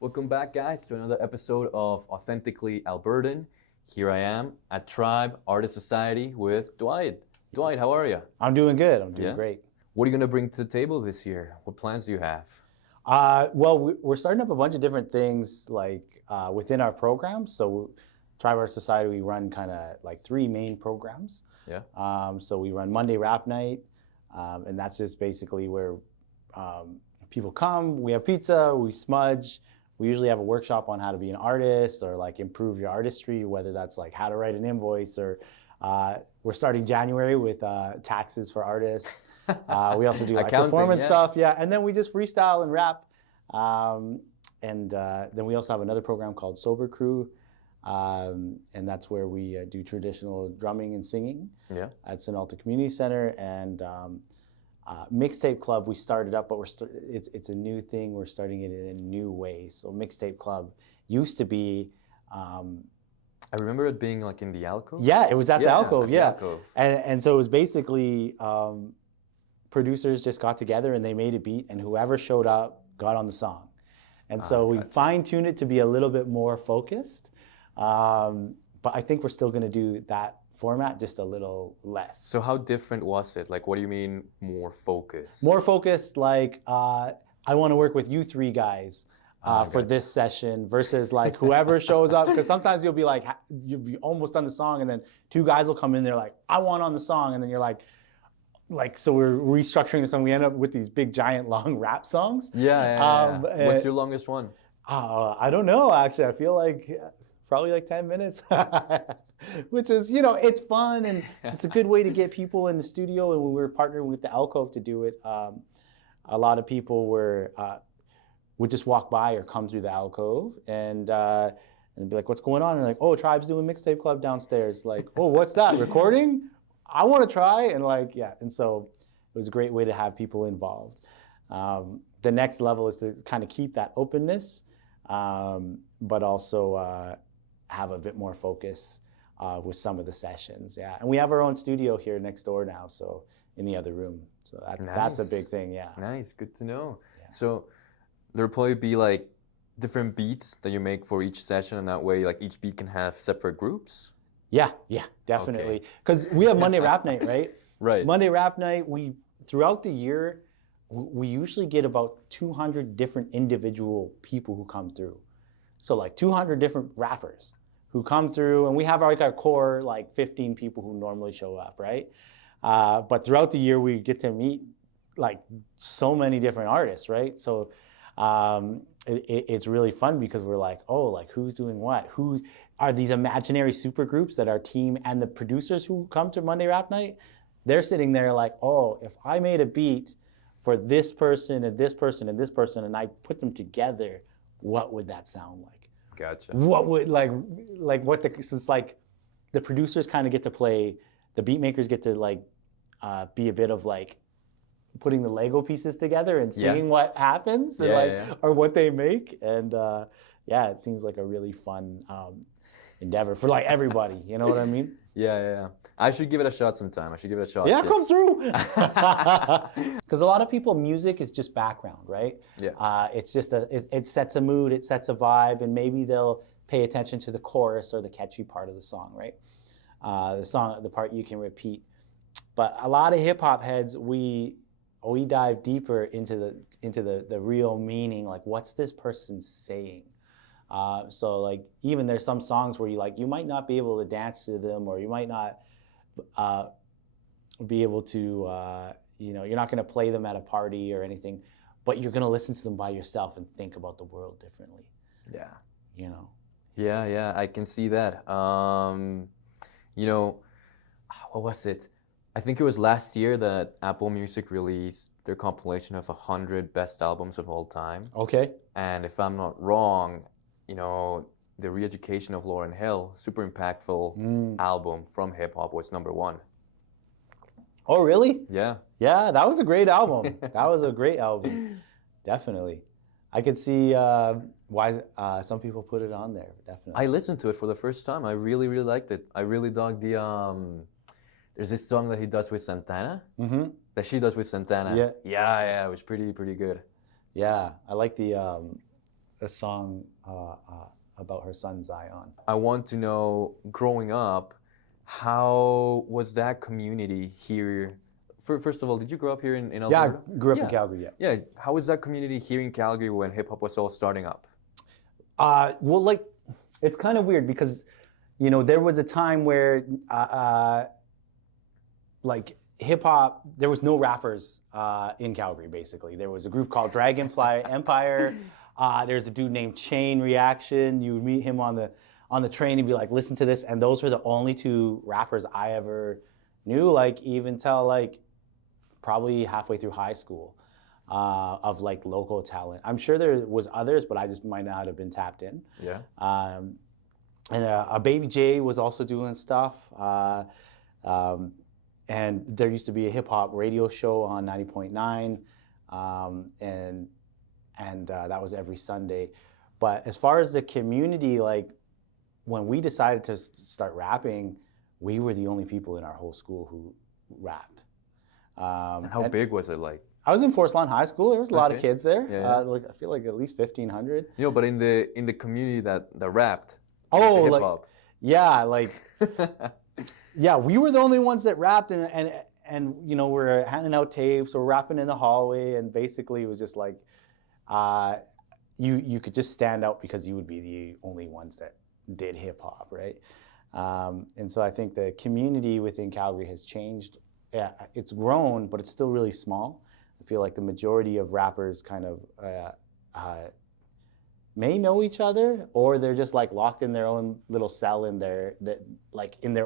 Welcome back, guys, to another episode of Authentically Albertan. Here I am at Tribe Artist Society with Dwight. Dwight, how are you? I'm doing good. I'm doing great. What are you going to bring to the table this year? What plans do you have? Well, we're starting up a bunch of different things within our programs. So Tribe Artist Society, we run kind of like three main programs. Yeah. So we run Monday Rap Night, and that's just basically where people come, we have pizza, we smudge. We usually have a workshop on how to be an artist or like improve your artistry, whether that's like how to write an invoice or we're starting January with taxes for artists. We also do like performance stuff, and then we just freestyle and rap. And then we also have another program called Sober Crew, and that's where we do traditional drumming and singing at St. Alta Community Center. And Mixtape Club we started up, but it's a new thing. We're starting it in a new way. So Mixtape Club used to be I remember it being like in the alcove. Yeah, it was at the alcove. The alcove. And so it was basically producers just got together and they made a beat, and whoever showed up got on the song. And so we fine-tuned it to be a little bit more focused, but I think we're still going to do that format, just a little less. So how different was it? Like, what do you mean more focused? More focused, like I want to work with you three guys for this session versus like whoever shows up, because sometimes you'll be almost done the song and then two guys will come in there like, I want on the song, and then you're like so we're restructuring the song. We end up with these big giant long rap songs. Yeah. What's your longest one? I don't know, actually. I feel like probably like 10 minutes. Which is, it's fun and it's a good way to get people in the studio. And when we were partnering with the alcove to do it, a lot of people would just walk by or come through the alcove and be like, what's going on? And like, oh, Tribe's doing Mixtape Club downstairs. Like, oh, what's that? Recording? I want to try. And and so it was a great way to have people involved. The next level is to kind of keep that openness, but also have a bit more focus with some of the sessions, and we have our own studio here next door now, so in the other room. So that's a big thing, Nice, good to know. Yeah. So there'll probably be like different beats that you make for each session, and that way like each beat can have separate groups? Yeah, definitely. Because we have Monday Rap Night, right? Right. Monday Rap Night, throughout the year, we usually get about 200 different individual people who come through. So like 200 different rappers who come through, and we have like our core like 15 people who normally show up, right? But throughout the year, we get to meet like so many different artists, right? So it's really fun because we're like, oh, like who's doing what? Who are these imaginary super groups that our team and the producers who come to Monday Rap Night, they're sitting there like, oh, if I made a beat for this person and this person and this person and I put them together, what would that sound like? Gotcha. What would it's like the producers kind of get to play, the beat makers get to like be a bit of like putting the Lego pieces together and seeing what happens or what they make, and it seems like a really fun endeavor for like everybody. You know what I mean? Yeah. I should give it a shot sometime. Yeah, come through. Because a lot of people, music is just background, right? Yeah. It's just it sets a mood, it sets a vibe, and maybe they'll pay attention to the chorus or the catchy part of the song, right? The part you can repeat. But a lot of hip hop heads, we dive deeper into the real meaning. Like, what's this person saying? So like even there's some songs where you might not be able to dance to them, or you might not be able to you're not going to play them at a party or anything, but you're going to listen to them by yourself and think about the world differently. Yeah, I can see that. What was it? I think it was last year that Apple Music released their compilation of 100 best albums of all time. Okay. And if I'm not wrong, the Re-Education of Lauryn Hill, super impactful album from hip hop, was #1. Oh, really? Yeah. Yeah, that was a great album. Definitely. I could see why some people put it on there. Definitely. I listened to it for the first time. I really, really liked it. I really dug the there's this song that he does with Santana. That she does with Santana. Yeah. It was pretty good. Yeah, I like the a song about her son Zion. I want to know, growing up, how was that community here? First of all, did you grow up here in Alberta? Yeah, I grew up in Calgary. Yeah. Yeah. How was that community here in Calgary when hip hop was all starting up? Well, like, it's kind of weird because, you know, there was a time where, like, hip hop, there was no rappers in Calgary. Basically, there was a group called Dragonfly Empire. There's a dude named Chain Reaction. You would meet him on the train and be like, listen to this. And those were the only two rappers I ever knew, like, even till like probably halfway through high school, of like local talent. I'm sure there was others, but I just might not have been tapped in. Yeah. And a Baby J was also doing stuff. And there used to be a hip hop radio show on 90.9, and that was every Sunday. But as far as the community, like, when we decided to start rapping, we were the only people in our whole school who rapped. And how big was it, like? I was in Forest Lawn High School. There was a lot of kids there. Yeah. Like, I feel like at least 1,500. You know, but in the community that rapped. Oh, hip like, hop. yeah, like, yeah, we were the only ones that rapped, and you know, we're handing out tapes, or rapping in the hallway, and basically it was just like, you could just stand out because you would be the only ones that did hip hop, right? And so I think the community within Calgary has changed. Yeah, it's grown, but it's still really small. I feel like the majority of rappers kind of may know each other, or they're just like locked in their own little cell in their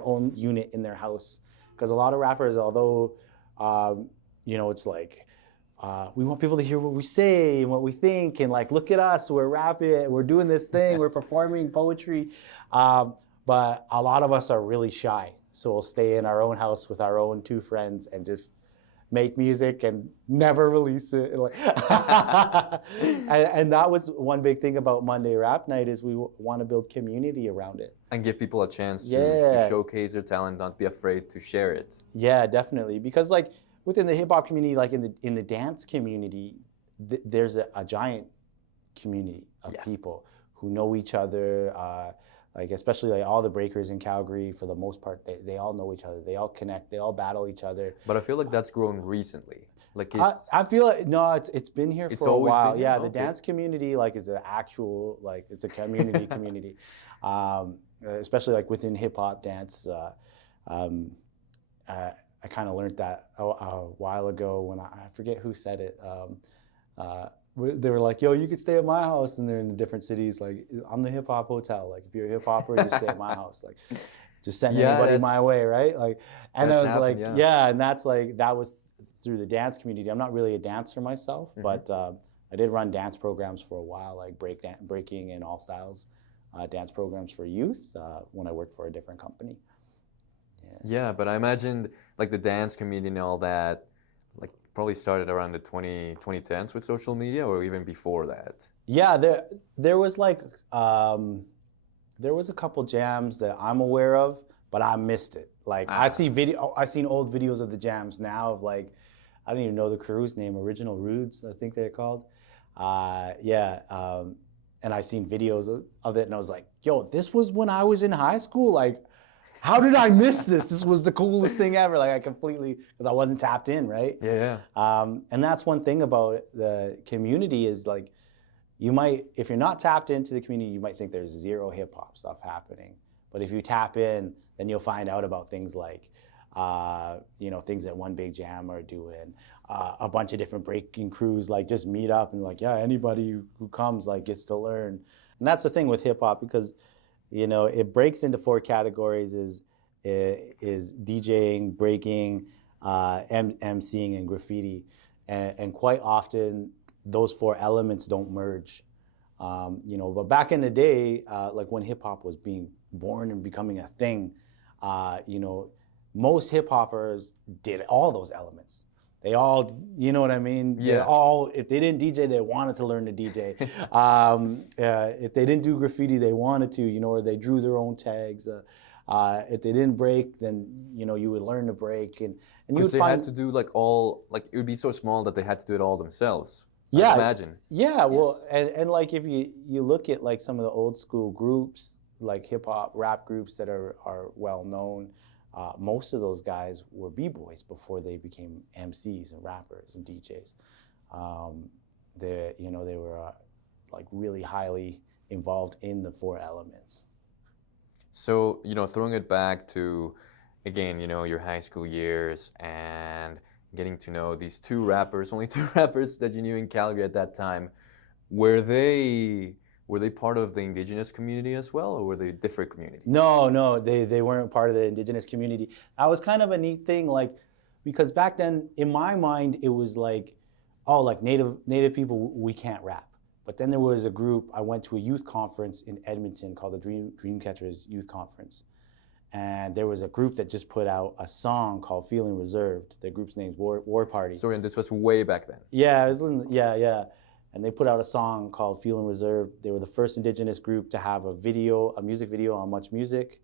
own unit in their house. Because a lot of rappers, although you know, it's like, we want people to hear what we say and what we think, and like, look at us, we're rapping, we're doing this thing, we're performing poetry, but a lot of us are really shy. So we'll stay in our own house with our own two friends and just make music and never release it. And that was one big thing about Monday Rap Night, is we want to build community around it. And give people a chance to showcase their talent, not be afraid to share it. Yeah, definitely. Because like within the hip hop community, like in the dance community, there's a giant community of people who know each other. Like, especially like all the breakers in Calgary, for the most part, they all know each other. They all connect. They all battle each other. But I feel like that's grown recently. Like, I feel like, no, it's been here for a while. Yeah, the okay. Dance community, like, is an actual, like, it's a community community. Especially like within hip hop dance. I kind of learned that a while ago when I forget who said it. They were like, yo, you could stay at my house, and they're in different cities. Like, I'm the hip hop hotel. Like, if you're a hip hopper, just stay at my house. Like, just send anybody my way, right? Like, and I was like, and that's like, that was through the dance community. I'm not really a dancer myself, but I did run dance programs for a while, like breaking and all styles dance programs for youth when I worked for a different company. Yeah, but I imagined like the dance community and all that, like, probably started around the 2010s with social media, or even before that. Yeah, there was like there was a couple jams that I'm aware of, but I missed it. Like, I've seen old videos of the jams now of, like, I don't even know the crew's name, Original Rudes, I think they're called. And I seen videos of it, and I was like, yo, this was when I was in high school. Like, how did I miss this? This was the coolest thing ever. Like, I completely, because I wasn't tapped in, right? Yeah. And that's one thing about the community is, like, you might, if you're not tapped into the community, you might think there's zero hip hop stuff happening. But if you tap in, then you'll find out about things like, you know, things that One Big Jam are doing. A bunch of different breaking crews, like, just meet up and, like, yeah, anybody who comes, like, gets to learn. And that's the thing with hip hop, because, you know, it breaks into 4 categories: is DJing, breaking, MCing, and graffiti. And quite often those 4 elements don't merge. You know, but back in the day, like when hip hop was being born and becoming a thing, you know, most hip hoppers did all those elements. They all, you know what I mean? Yeah. All, if they didn't DJ, they wanted to learn to DJ. If they didn't do graffiti, they wanted to, you know, or they drew their own tags. If they didn't break, then, you know, you would learn to break. And you would had to do like all, like, it would be so small that they had to do it all themselves. Yeah, I imagine. yeah. Well, Yes. and like if you look at like some of the old school groups, like hip hop rap groups that are well known, most of those guys were b-boys before they became MCs and rappers and DJs. They were like really highly involved in the four elements. So, throwing it back to, again, your high school years and getting to know these only two rappers that you knew in Calgary at that time, were they part of the Indigenous community as well, or were they different communities? No, they weren't part of the Indigenous community. That was kind of a neat thing, like, because back then, in my mind, it was like, oh, like Native people, we can't rap. But then there was a group, I went to a youth conference in Edmonton called the Dreamcatchers Youth Conference. And there was a group that just put out a song called Feeling Reserved. The group's name's War Party. Sorry, and this was way back then. Yeah, yeah. And they put out a song called Feeling Reserved. They were the first Indigenous group to have a music video on Much Music.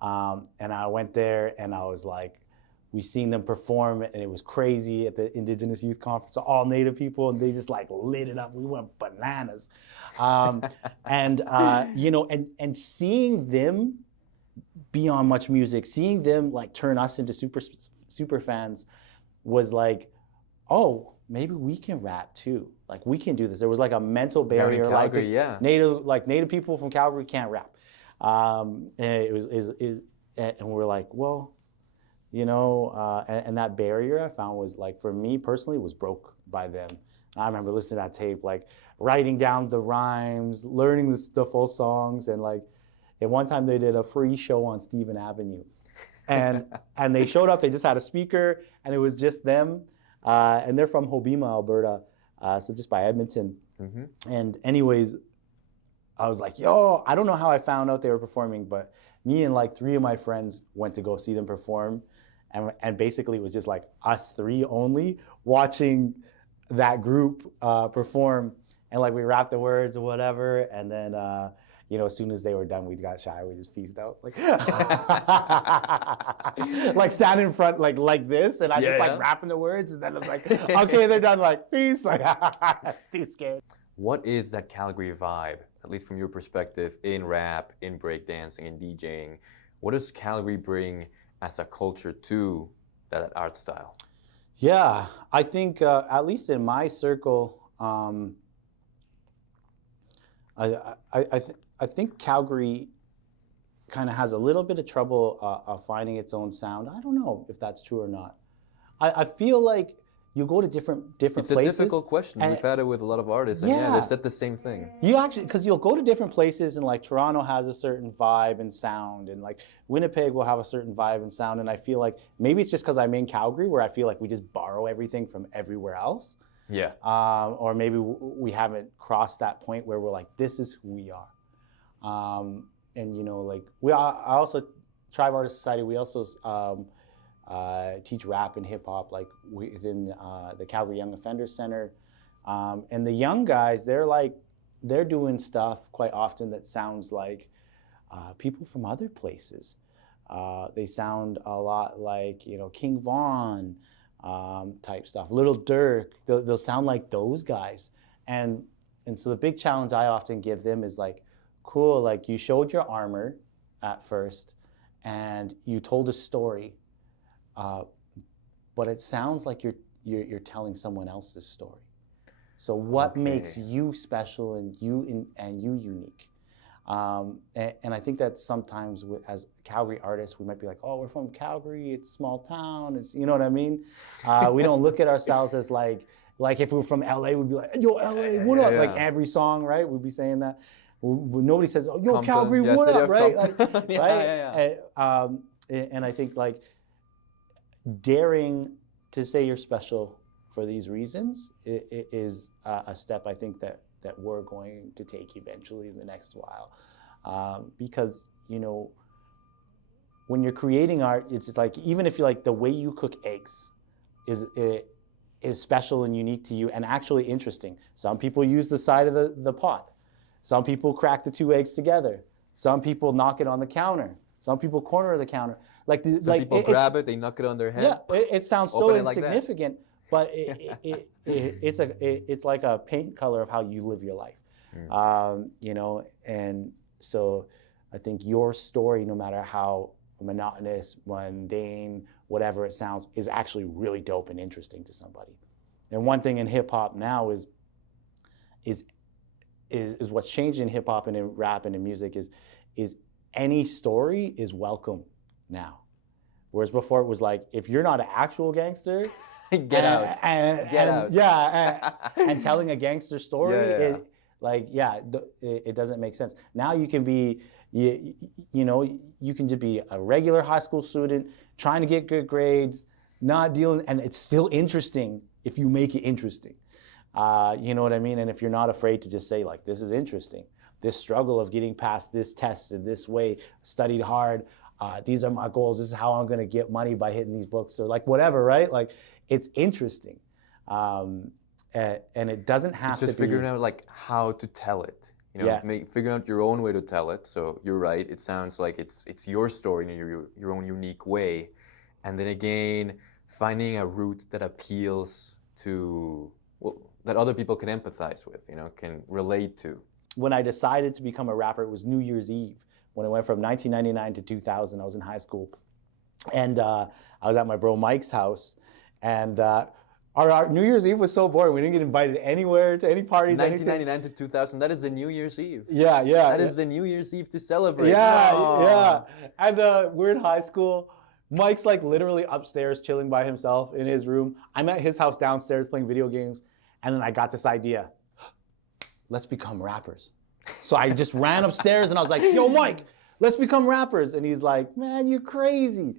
And I went there and I was like, we seen them perform and it was crazy at the Indigenous Youth Conference, all Native people, and they just like lit it up. We went bananas. And seeing them be on Much Music, seeing them like turn us into super fans was like, oh, maybe we can rap too. Like we can do this. There was like a mental barrier, Calgary, like yeah. Native people from Calgary can't rap. And we're like, well, and that barrier I found was like, for me personally, was broke by them. I remember listening to that tape, like writing down the rhymes, learning the full songs, and like, at one time they did a free show on Stephen Avenue, and they showed up. They just had a speaker, and it was just them, and they're from Hobbema, Alberta, so just by Edmonton. Mm-hmm. And anyways, I was like, yo, I don't know how I found out they were performing, but me and like 3 of my friends went to go see them perform, and basically it was just like us 3 only watching that group perform, and like we rapped the words or whatever, and then as soon as they were done, we got shy. We just peaced out, like, like standing in front, like this, and I just rapping the words, and then I was like, okay, they're done, like peace. Like, I was too scared. What is that Calgary vibe, at least from your perspective, in rap, in breakdancing, in DJing? What does Calgary bring as a culture to that art style? Yeah, I think at least in my circle, I think Calgary kind of has a little bit of trouble finding its own sound. I don't know if that's true or not. I feel like you go to different places. It's a difficult question. We've had it with a lot of artists, and they said the same thing. You actually, because you'll go to different places, and like Toronto has a certain vibe and sound, and like Winnipeg will have a certain vibe and sound, and I feel like maybe it's just because I'm in Calgary, where I feel like we just borrow everything from everywhere else. Yeah. Or maybe we haven't crossed that point where we're like, this is who we are. And like I also, Tribe Artist Society, we also teach rap and hip hop, like within the Calgary Young Offenders Center. And the young guys, they're doing stuff quite often that sounds like people from other places. They sound a lot like, King Von type stuff, Little Dirk. They'll sound like those guys. And so the big challenge I often give them is like, cool, like you showed your armor at first and you told a story, but it sounds like you're telling someone else's story. So what makes you special and you unique? And I think that sometimes as Calgary artists, we might be like, oh, we're from Calgary, it's a small town, it's, you know what I mean? We don't look at ourselves as like if we were from LA, we'd be like, yo, LA, what up? Like every song, right? We'd be saying that. Nobody says, oh, yo, Compton, Calgary, what up, right? Like, right? And I think like daring to say you're special for these reasons is a step I think that we're going to take eventually in the next while. Because, when you're creating art, it's like, even if you like the way you cook eggs is special and unique to you and actually interesting. Some people use the side of the pot. Some people crack the 2 eggs together. Some people knock it on the counter. Some people corner the counter. Some people grab it, they knock it on their head. Yeah, it sounds so insignificant, but it's like a paint color of how you live your life. You know, and so I think your story, no matter how monotonous, mundane, whatever it sounds, is actually really dope and interesting to somebody. And one thing in hip hop now is what's changed in hip hop and in rap and in music is any story is welcome now. Whereas before it was like, if you're not an actual gangster, Get out. Get out. Yeah, and telling a gangster story, Yeah. it doesn't make sense. Now you can be, you know, you can just be a regular high school student trying to get good grades, not dealing, and it's still interesting if you make it interesting. You know what I mean? And if you're not afraid to just say, like, this is interesting, this struggle of getting past this test in this way, studied hard, these are my goals, this is how I'm gonna get money by hitting these books, or like whatever, right? Like, it's interesting. And it doesn't have to be. It's just figuring out like how to tell it. You know, figuring out your own way to tell it. So you're right. It sounds like it's your story in your own unique way, and then again, finding a route that appeals to, well, that other people can empathize with. You know, can relate to. When I decided to become a rapper, it was New Year's Eve. When I went from 1999 to 2000, I was in high school, and I was at my bro Mike's house, and our New Year's Eve was so boring. We didn't get invited anywhere to any parties. 1999 to 2000. That is the New Year's Eve. Yeah. That is the New Year's Eve to celebrate. Yeah. And we're in high school. Mike's like literally upstairs chilling by himself in his room. I'm at his house downstairs playing video games, and then I got this idea. Let's become rappers. So I just ran upstairs and I was like, yo, Mike, let's become rappers. And he's like, man, you're crazy.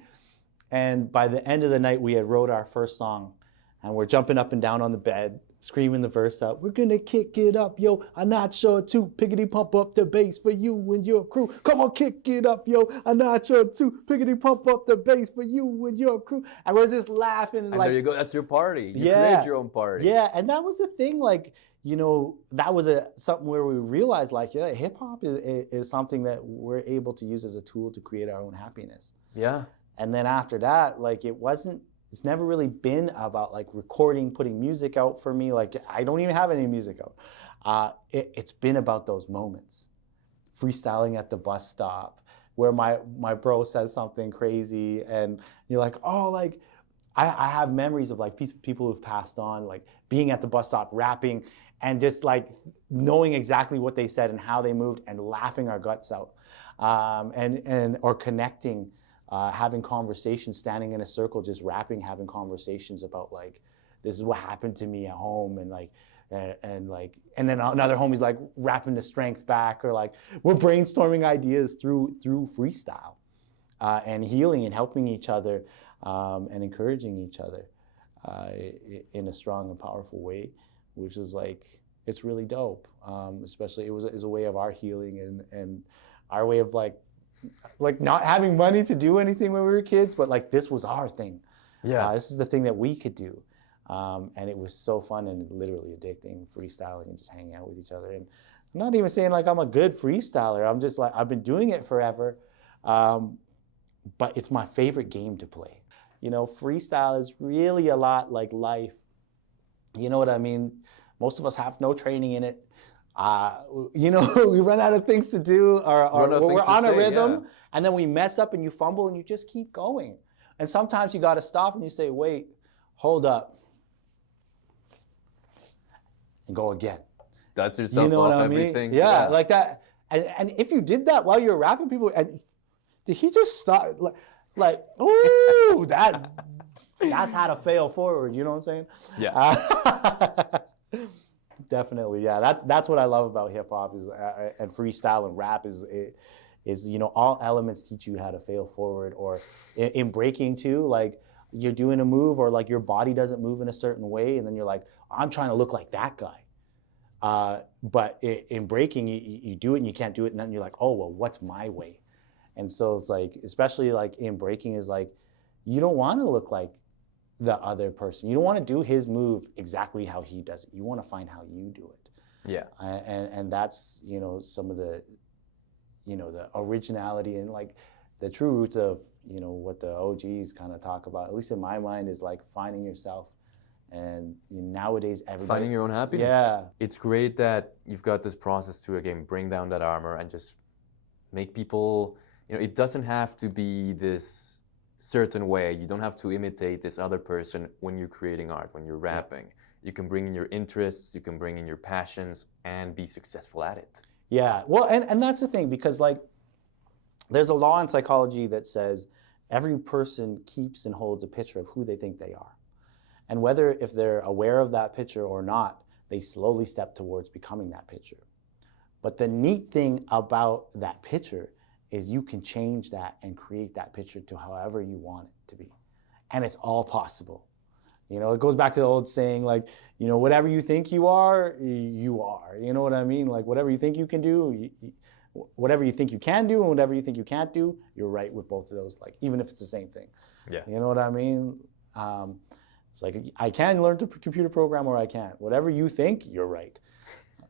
And by the end of the night, we had wrote our first song, and we're jumping up and down on the bed, screaming the verse out. We're gonna kick it up, yo. I'm not sure too. Piggity pump up the bass for you and your crew. Come on, kick it up, yo. I'm not sure too. Piggity pump up the bass for you and your crew. And we're just laughing. And like, there you go. That's your party. You create your own party. Yeah, and that was the thing. Like, you know, that was something where we realized, like, yeah, hip hop is something that we're able to use as a tool to create our own happiness. Yeah. And then after that, like, it's never really been about like recording, putting music out for me. Like, I don't even have any music out. It's been about those moments. Freestyling at the bus stop where my bro says something crazy and you're like, oh, like, I have memories of like people who've passed on, like being at the bus stop, rapping, and just like knowing exactly what they said and how they moved and laughing our guts out, or connecting, having conversations, standing in a circle, just rapping, having conversations about like, this is what happened to me at home, and like, and then another homie's like rapping the strength back, or like we're brainstorming ideas through freestyle, and healing and helping each other, and encouraging each other in a strong and powerful way, which is like, it's really dope. Especially it was a way of our healing and our way of like not having money to do anything when we were kids, but like this was our thing. Yeah, this is the thing that we could do, and it was so fun and literally addicting, freestyling and just hanging out with each other. And I'm not even saying like I'm a good freestyler. I'm just like, I've been doing it forever, but it's my favorite game to play. You know, freestyle is really a lot like life. You know what I mean? Most of us have no training in it. You know, we run out of things to do, or we're on a rhythm, and then we mess up and you fumble and you just keep going. And sometimes you got to stop and you say, wait, hold up, and go again. Dust yourself off everything. Yeah, like that. And if you did that while you're rapping, people, and did he just stop? Like, ooh, that's how to fail forward. You know what I'm saying? Yeah. Definitely, yeah. That's what I love about hip hop is, and freestyle and rap is you know, all elements teach you how to fail forward. Or in breaking too, like you're doing a move, or like your body doesn't move in a certain way, and then you're like, I'm trying to look like that guy. But in breaking, you do it and you can't do it, and then you're like, oh well, what's my way? And so it's like, especially like in breaking, is like, you don't want to look like the other person. You don't want to do his move exactly how he does it. You want to find how you do it. Yeah. And that's, you know, some of the, you know, the originality and like the true roots of, you know, what the OGs kind of talk about, at least in my mind, is like finding yourself And nowadays, everybody Finding your own happiness. Yeah, It's great that you've got this process to, again, bring down that armor and just make people, it doesn't have to be this certain way. You don't have to imitate this other person when you're creating art, when you're rapping. You can bring in your interests, you can bring in your passions, and be successful at it. Yeah, well, and that's the thing, because like there's a law in psychology that says every person keeps and holds a picture of who they think they are. And whether if they're aware of that picture or not, they slowly step towards becoming that picture. But the neat thing about that picture is you can change that and create that picture to however you want it to be. And it's all possible. It goes back to the old saying, like, whatever you think you are, you are. You know what I mean? Like, whatever you think you can do, whatever you think you can do, and whatever you think you can't do, you're right with both of those, like, even if it's the same thing. Yeah. You know what I mean? It's like, I can learn to computer program or I can't. Whatever you think, you're right.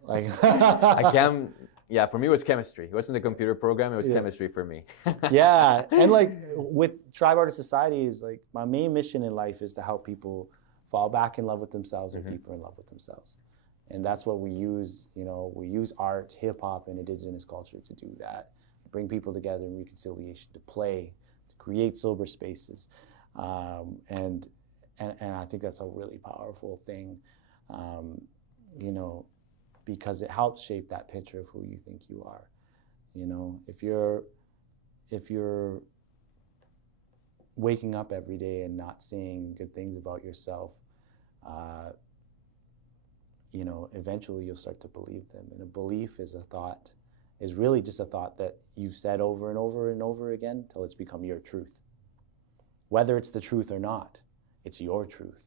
Like, I can, yeah, for me it was chemistry. It wasn't the computer program, it was chemistry for me. Yeah, and like with Tribe Artist Society, is like my main mission in life is to help people fall back in love with themselves or deeper in love with themselves. And that's what we use, we use art, hip hop, and Indigenous culture to do that. Bring people together in reconciliation, to play, to create sober spaces. And I think that's a really powerful thing, because it helps shape that picture of who you think you are. If you're waking up every day and not saying good things about yourself, eventually you'll start to believe them. And a belief is really just a thought that you've said over and over and over again till it's become your truth. Whether it's the truth or not, it's your truth.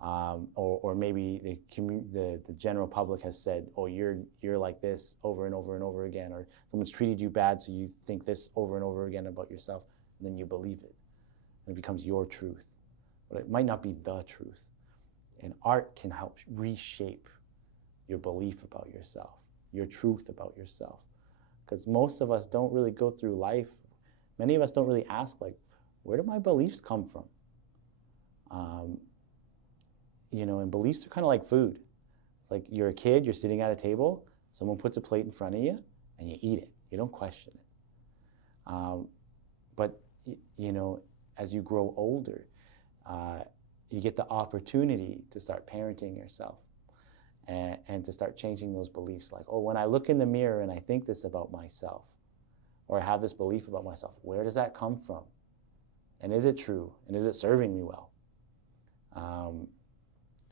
Or maybe the general public has said, oh, you're like this over and over and over again, or someone's treated you bad, so you think this over and over again about yourself, and then you believe it. And it becomes your truth. But it might not be the truth. And art can help reshape your belief about yourself, your truth about yourself. Because most of us don't really go through life, many of us don't really ask, like, where do my beliefs come from? And beliefs are kind of like food. It's like you're a kid, you're sitting at a table, someone puts a plate in front of you, and you eat it. You don't question it. But as you grow older, you get the opportunity to start parenting yourself and to start changing those beliefs. Like, oh, when I look in the mirror and I think this about myself, or I have this belief about myself, where does that come from? And is it true? And is it serving me well?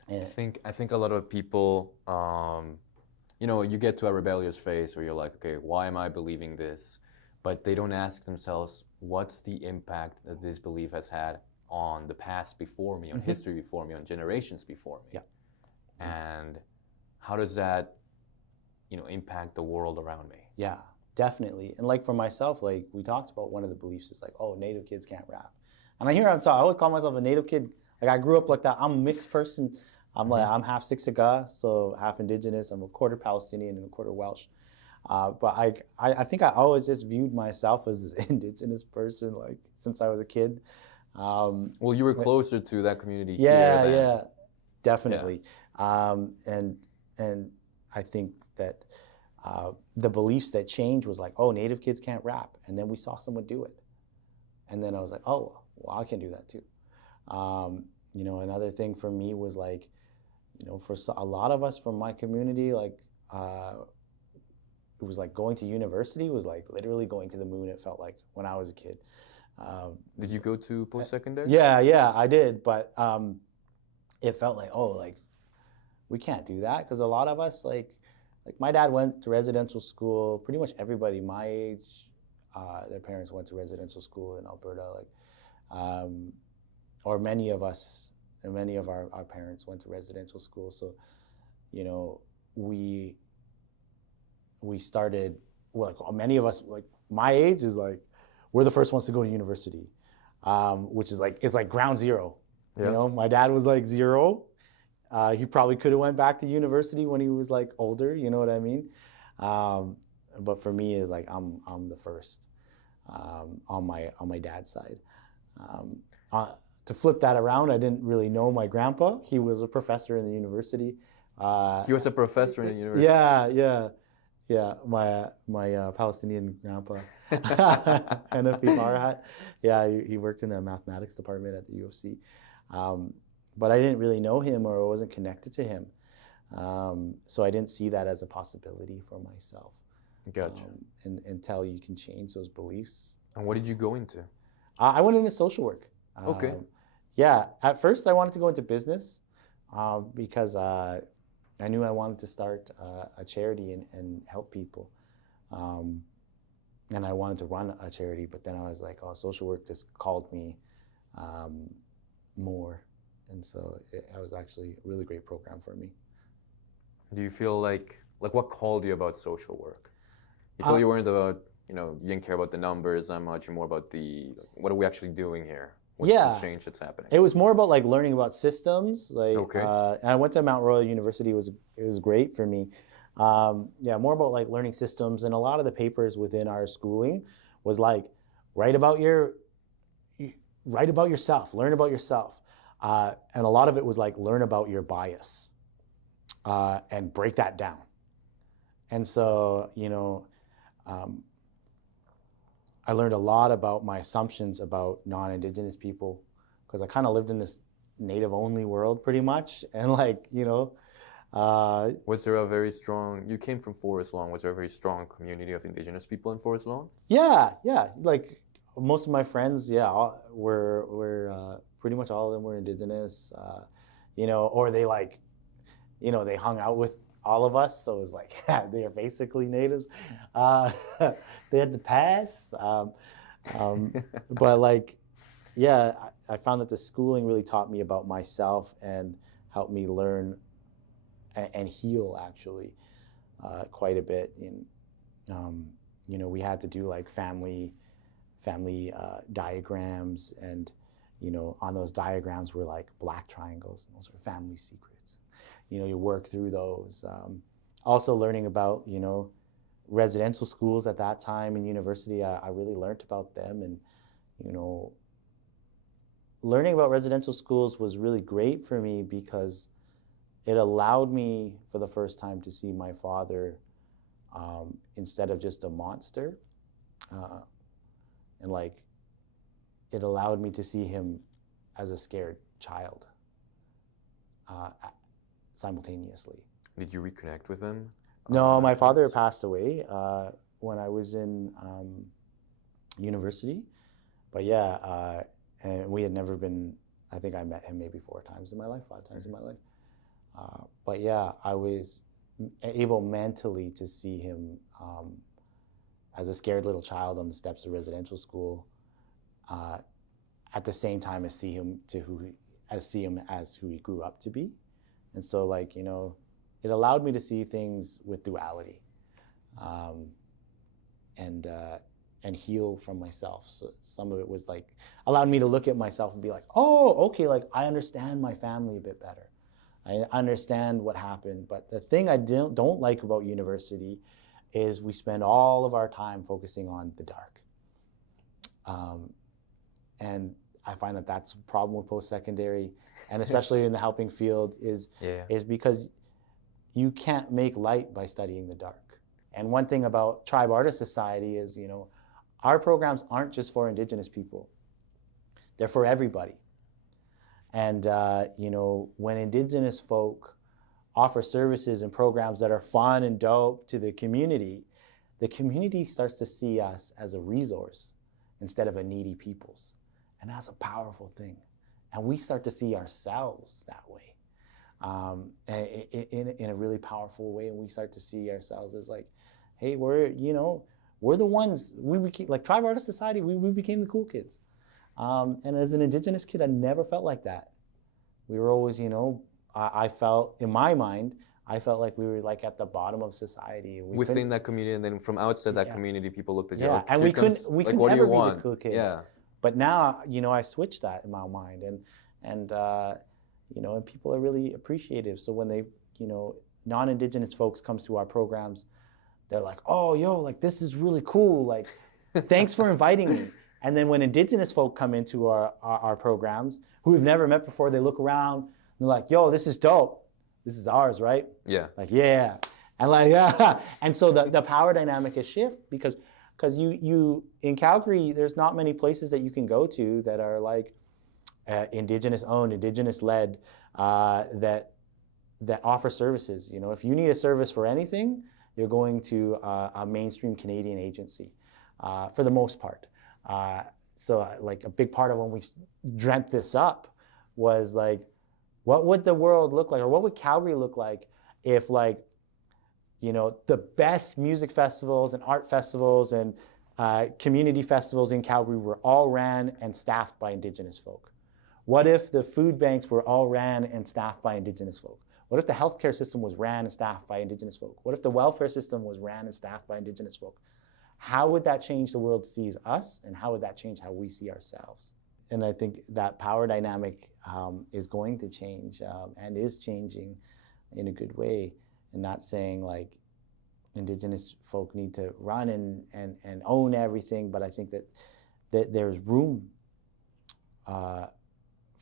I think a lot of people, you get to a rebellious phase where you're like, okay, why am I believing this? But they don't ask themselves, what's the impact that this belief has had on the past before me, on history before me, on generations before me? Yeah. And how does that, impact the world around me? Yeah, definitely. And like for myself, like we talked about, one of the beliefs is like, oh, Native kids can't rap. And I always call myself a Native kid. Like I grew up like that. I'm a mixed person. I'm half Siksika, so half Indigenous. I'm a quarter Palestinian and a quarter Welsh. But I think I always just viewed myself as an Indigenous person, like since I was a kid. Well, you were closer to that community yeah, here. Yeah, definitely. Yeah. And I think that the beliefs that changed was like, oh, Native kids can't rap. And then we saw someone do it. And then I was like, oh, well, I can do that too. Another thing for me was like, for a lot of us from my community, like, it was like going to university was like literally going to the moon, it felt like, when I was a kid. Did you go to post-secondary? Yeah, I did. But it felt like, oh, like, we can't do that. Because a lot of us, like my dad went to residential school. Pretty much everybody my age, their parents went to residential school in Alberta. Like, or many of us, and many of our parents went to residential school. So, we started, well, like, many of us, like my age is like, we're the first ones to go to university, which is like, it's like ground zero. Yeah. My dad was like 0. He probably could have went back to university when he was like older, you know what I mean? But for me, it's like, I'm the first on my dad's side. to flip that around, I didn't really know my grandpa. He was a professor in the university. He was a professor in the university. Yeah. My Palestinian grandpa, Hanafi Farahat. Yeah, he worked in the mathematics department at the U of C. But I didn't really know him, or I wasn't connected to him. So I didn't see that as a possibility for myself. Gotcha. Until you can change those beliefs. And what did you go into? I went into social work. Okay. Yeah, at first I wanted to go into business because I knew I wanted to start a charity and help people. And I wanted to run a charity, but then I was like, oh, social work just called me more. And so it was actually a really great program for me. Do you feel like what called you about social work? You feel you weren't about, you didn't care about the numbers that much, you're more about what are we actually doing here? What's the change that's happening? It was more about like learning about systems. Like, okay. And I went to Mount Royal University. It was great for me. More about like learning systems, and a lot of the papers within our schooling was like, write about yourself, learn about yourself. And a lot of it was like, learn about your bias and break that down. And so, I learned a lot about my assumptions about non-Indigenous people, because I kind of lived in this Native-only world pretty much. And was there a very strong, you came from Forest Lawn, was there a very strong community of Indigenous people in Forest Lawn? Yeah. Like most of my friends, were pretty much all of them were Indigenous, or they they hung out with all of us, so it was like they are basically natives. They had to pass, but I found that the schooling really taught me about myself and helped me learn and heal actually quite a bit. We had to do like family diagrams, and on those diagrams were like black triangles, and those were family secrets. You work through those. Also learning about, residential schools at that time in university, I really learned about them. And, learning about residential schools was really great for me because it allowed me for the first time to see my father instead of just a monster. And it allowed me to see him as a scared child. Simultaneously. Did you reconnect with him? No, my father passed away when I was in university. But and we had never been, I think I met him maybe 5 times in my life. But I was able mentally to see him as a scared little child on the steps of residential school, at the same time as see him as who he grew up to be. And so it allowed me to see things with duality, and heal from myself. So some of it was allowed me to look at myself and be like, oh, okay, I understand my family a bit better. I understand what happened. But the thing I don't like about university is we spend all of our time focusing on the dark. And I find that that's a problem with post-secondary, and especially in the helping field, is because you can't make light by studying the dark. And one thing about Tribe Artist Society is, our programs aren't just for Indigenous people. They're for everybody. And, when Indigenous folk offer services and programs that are fun and dope to the community starts to see us as a resource instead of a needy peoples. And that's a powerful thing. And we start to see ourselves that way, in a really powerful way. And we start to see ourselves as hey, we're the ones, we became, Tribe Artist Society, we became the cool kids. And as an Indigenous kid, I never felt like that. We were always, I felt, in my mind, I felt like we were at the bottom of society. Within that community, and then from outside that community, people looked at you. Yeah, and we could what do you never be want? The cool kids. Yeah. But now, I switched that in my mind, and people are really appreciative. So when they, non-Indigenous folks comes to our programs, they're like, oh, yo, this is really cool. Thanks for inviting me. And then when Indigenous folk come into our programs, who we've never met before, they look around and they're like, yo, this is dope. This is ours, right? Yeah. Like, yeah. And like, yeah. And so the power dynamic is shift because you in Calgary, there's not many places that you can go to that are like Indigenous owned, Indigenous-led, that offer services. You know, if you need a service for anything, you're going to a mainstream Canadian agency for the most part. So like a big part of when we dreamt this up was like, what would the world look like, or what would Calgary look like if, like, you know, the best music festivals and art festivals and community festivals in Calgary were all ran and staffed by Indigenous folk? What if the food banks were all ran and staffed by Indigenous folk? What if the healthcare system was ran and staffed by Indigenous folk? What if the welfare system was ran and staffed by Indigenous folk? How would that change the world sees us, and how would that change how we see ourselves? And I think that power dynamic is going to change and is changing in a good way. And not saying like Indigenous folk need to run and own everything, but I think that there's room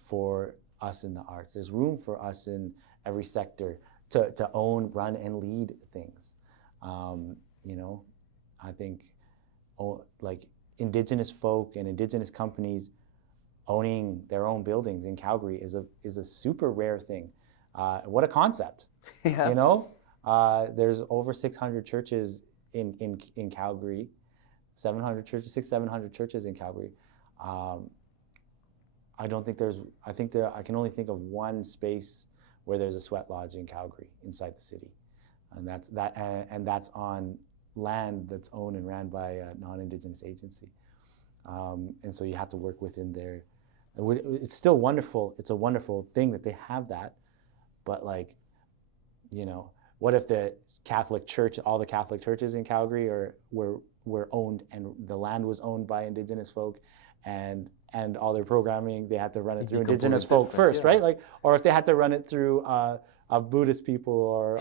for us in the arts. There's room for us in every sector to own, run, and lead things. You know, I think like Indigenous folk and Indigenous companies owning their own buildings in Calgary is a super rare thing. What a concept! Yeah. You know, there's over 600 churches in Calgary, 700 churches, 700 churches in Calgary. I don't think there's. I can only think of one space where there's a sweat lodge in Calgary inside the city, and that's on land that's owned and ran by a non-Indigenous agency. And so you have to work within there. It's still wonderful. It's a wonderful thing that they have that, but like, you know, what if the Catholic Church, all the Catholic churches in Calgary were owned, and the land was owned by Indigenous folk, and all their programming, they had to run it through Indigenous folk first, yeah. Right? Like, or if they had to run it through Buddhist people or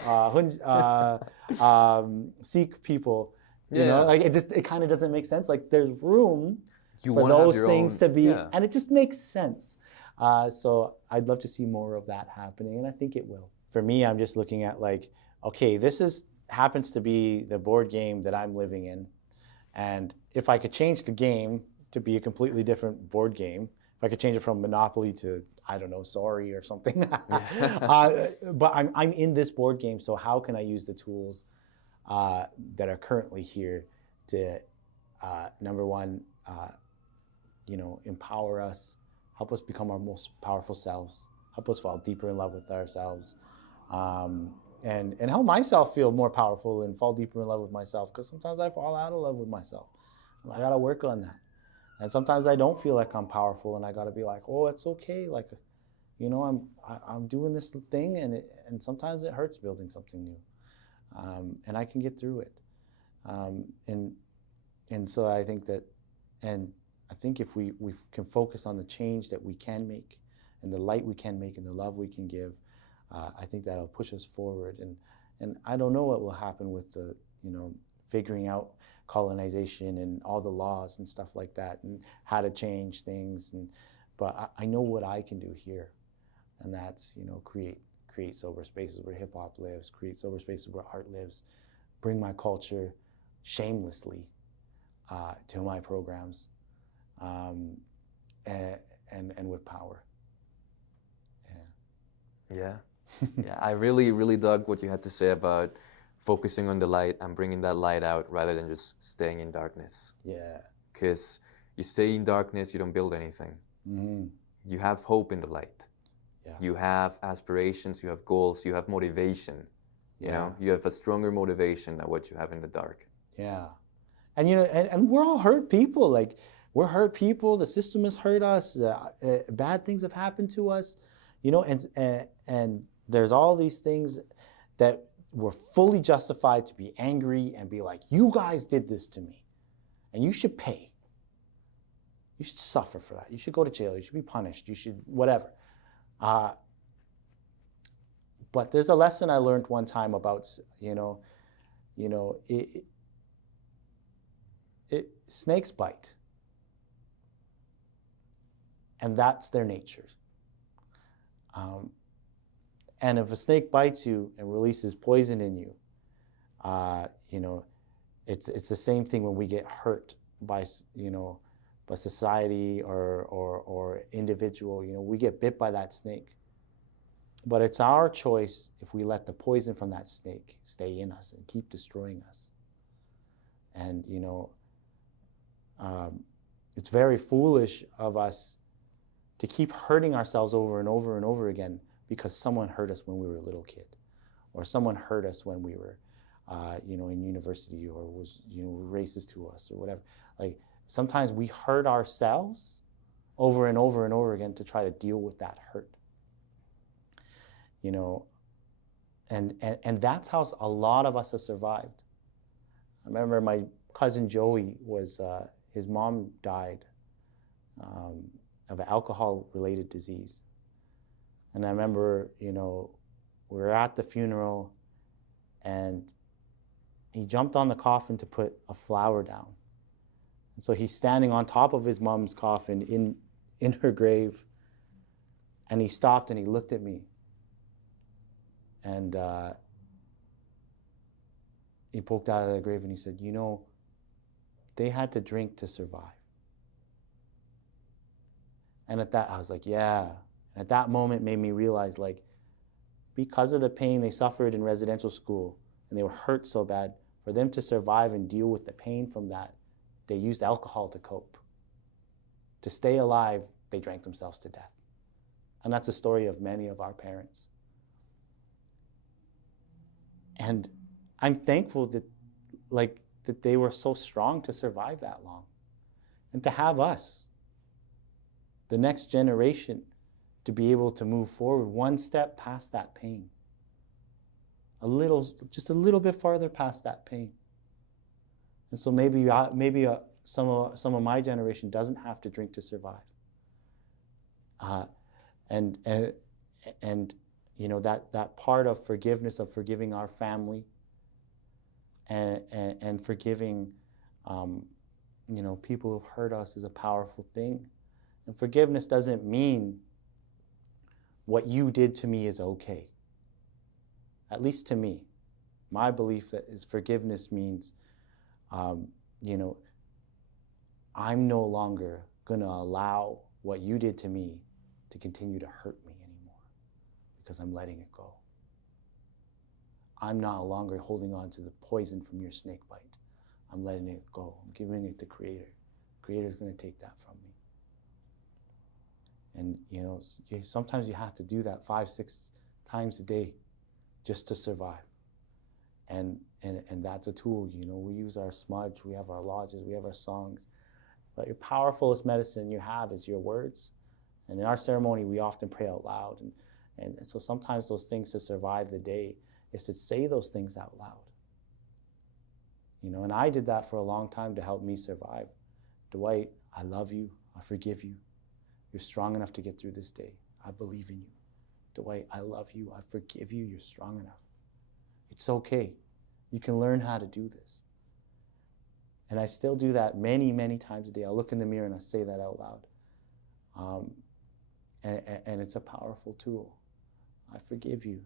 Sikh people, you know, like it kind of doesn't make sense. Like, there's room for those things to be, and it just makes sense. So I'd love to see more of that happening, and I think it will. For me, I'm just looking at like, okay, this happens to be the board game that I'm living in, and if I could change the game to be a completely different board game, if I could change it from Monopoly to, I don't know, Sorry or something, but I'm in this board game, so how can I use the tools that are currently here to, number one, you know, empower us, help us become our most powerful selves, help us fall deeper in love with ourselves, and help myself feel more powerful and fall deeper in love with myself, because sometimes I fall out of love with myself. I gotta work on that. And sometimes I don't feel like I'm powerful, and I gotta be like, oh, it's okay. Like, you know, I'm doing this thing, and sometimes it hurts building something new, and I can get through it. And so I think that, and I think if we can focus on the change that we can make, and the light we can make, and the love we can give, I think that'll push us forward. And I don't know what will happen with the, you know, figuring out colonization and all the laws and stuff like that, and how to change things. But I know what I can do here, and that's, you know, create sober spaces where hip hop lives, create sober spaces where art lives, bring my culture shamelessly to my programs, and with power. Yeah. Yeah, I really dug what you had to say about focusing on the light and bringing that light out rather than just staying in darkness. Yeah. Because you stay in darkness, you don't build anything. Mm-hmm. You have hope in the light. Yeah. You have aspirations, you have goals, you have motivation. You know, you have a stronger motivation than what you have in the dark. Yeah. And, you know, and we're all hurt people. Like, we're hurt people. The system has hurt us. Bad things have happened to us. You know, and there's all these things that we're fully justified to be angry and be like, you guys did this to me, and you should pay. You should suffer for that. You should go to jail. You should be punished. You should whatever. But there's a lesson I learned one time about, snakes bite. And that's their nature. And if a snake bites you and releases poison in you, you know, it's the same thing when we get hurt by, you know, by society or individual. You know, we get bit by that snake. But it's our choice if we let the poison from that snake stay in us and keep destroying us. And, you know, it's very foolish of us to keep hurting ourselves over and over and over again because someone hurt us when we were a little kid, or someone hurt us when we were, you know, in university, or was, you know, racist to us or whatever. Like, sometimes we hurt ourselves over and over and over again to try to deal with that hurt. You know, and that's how a lot of us have survived. I remember my cousin Joey was, his mom died of an alcohol-related disease. And I remember, you know, we were at the funeral and he jumped on the coffin to put a flower down. And so he's standing on top of his mom's coffin in her grave, and he stopped and he looked at me. And he poked out of the grave and he said, you know, they had to drink to survive. And at that, I was like, yeah. And at that moment, made me realize, like, because of the pain they suffered in residential school, and they were hurt so bad, for them to survive and deal with the pain from that, they used alcohol to cope. To stay alive, they drank themselves to death. And that's a story of many of our parents. And I'm thankful that, like, that they were so strong to survive that long. And to have us, the next generation, to be able to move forward one step past that pain. Just a little bit farther past that pain. And so maybe some of my generation doesn't have to drink to survive. And you know, that part of forgiveness, of forgiving our family, and forgiving, you know, people who've hurt us, is a powerful thing. And forgiveness doesn't mean what you did to me is okay. At least to me, my belief is forgiveness means, you know, I'm no longer going to allow what you did to me to continue to hurt me anymore, because I'm letting it go. I'm no longer holding on to the poison from your snake bite. I'm letting it go. I'm giving it to Creator. Creator's going to take that from me. And, you know, sometimes you have to do that 5-6 times a day just to survive. And that's a tool. You know, we use our smudge, we have our lodges, we have our songs. But your powerfulest medicine you have is your words. And in our ceremony, we often pray out loud. And so sometimes those things to survive the day is to say those things out loud. You know, and I did that for a long time to help me survive. Dwight, I love you. I forgive you. You're strong enough to get through this day. I believe in you. Dwight, I love you. I forgive you. You're strong enough. It's okay. You can learn how to do this. And I still do that many, many times a day. I look in the mirror and I say that out loud. And it's a powerful tool. I forgive you.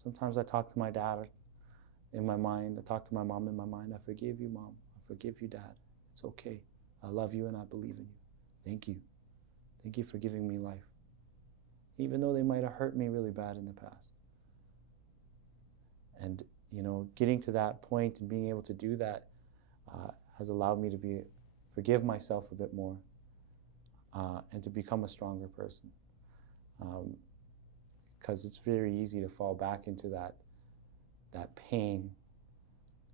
Sometimes I talk to my dad in my mind. I talk to my mom in my mind. I forgive you, Mom. I forgive you, Dad. It's okay. I love you and I believe in you. Thank you. Thank you for giving me life, even though they might have hurt me really bad in the past. And, you know, getting to that point and being able to do that has allowed me to forgive myself a bit more and to become a stronger person. Because it's very easy to fall back into that pain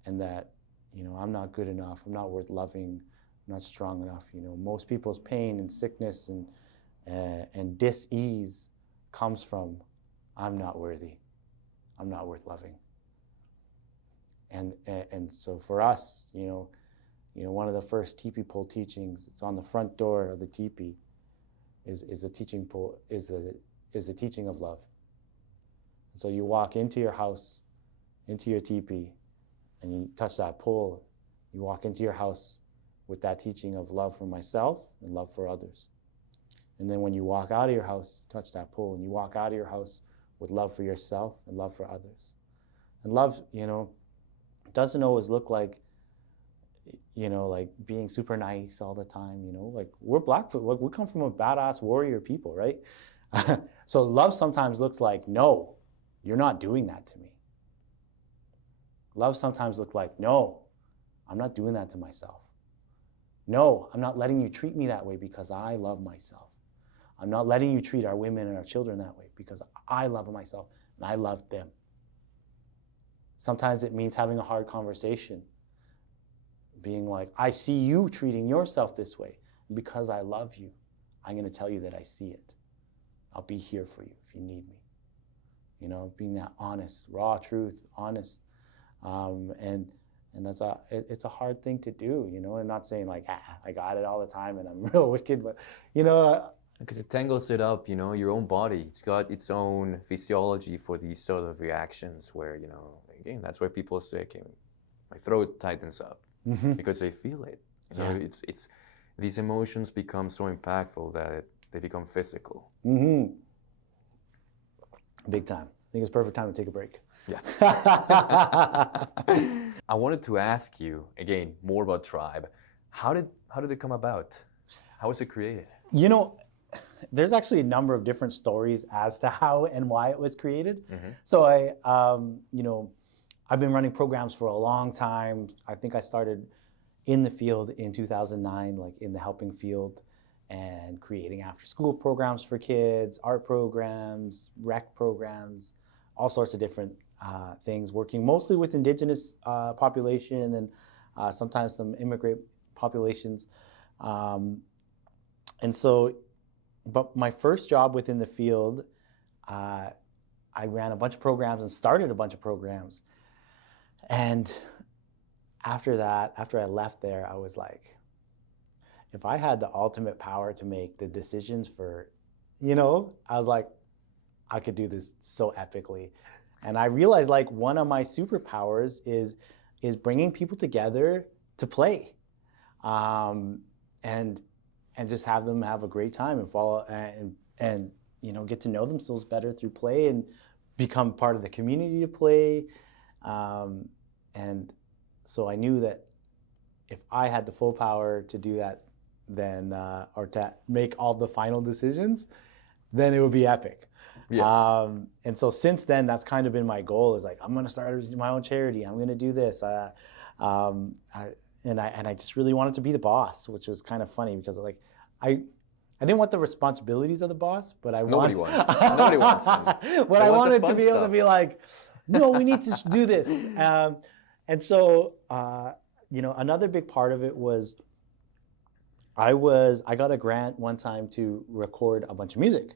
and that, you know, I'm not good enough, I'm not worth loving, I'm not strong enough. You know, most people's pain and sickness and dis-ease comes from, I'm not worthy, I'm not worth loving. And so for us, you know, one of the first teepee pole teachings, it's on the front door of the teepee, is a teaching of love. And so you walk into your house, into your teepee, and you touch that pole. You walk into your house with that teaching of love for myself and love for others. And then when you walk out of your house, touch that pole, and you walk out of your house with love for yourself and love for others. And love, doesn't always look like, like being super nice all the time, like we're Blackfoot, we come from a badass warrior people, right? So love sometimes looks like, no, you're not doing that to me. Love sometimes looks like, no, I'm not doing that to myself. No, I'm not letting you treat me that way because I love myself. I'm not letting you treat our women and our children that way because I love myself and I love them. Sometimes it means having a hard conversation, being like, I see you treating yourself this way. And because I love you, I'm going to tell you that I see it. I'll be here for you if you need me. Being that honest, raw truth, honest. And that's it's a hard thing to do, and not saying like, I got it all the time and I'm real wicked, but, because it tangles it up, your own body. It's got its own physiology for these sort of reactions where, again, that's why people say, okay, my throat tightens up because they feel it. It's these emotions become so impactful that they become physical. Big time. I think it's perfect time to take a break. Yeah. I wanted to ask you, again, more about Tribe. How did it come about? How was it created? There's actually a number of different stories as to how and why it was created. So I've been running programs for a long time. I think I started in the field in 2009, like in the helping field, and creating after-school programs for kids, art programs, rec programs, all sorts of different things, working mostly with Indigenous population and sometimes some immigrant populations. But my first job within the field, I ran a bunch of programs and started a bunch of programs. And after that, after I left there, I was like, if I had the ultimate power to make the decisions for, I was like, I could do this so epically. And I realized like one of my superpowers is bringing people together to play, and just have them have a great time and follow and get to know themselves better through play and become part of the community to play. And so I knew that if I had the full power to do that, then or to make all the final decisions, then it would be epic. Yeah. And so since then, that's kind of been my goal, is like, I'm going to start my own charity. I'm going to do this. And I just really wanted to be the boss, which was kind of funny because like I didn't want the responsibilities of the boss, but nobody wants them. But I wanted to be able to be like, no, we need to do this. And so another big part of it was I got a grant one time to record a bunch of music.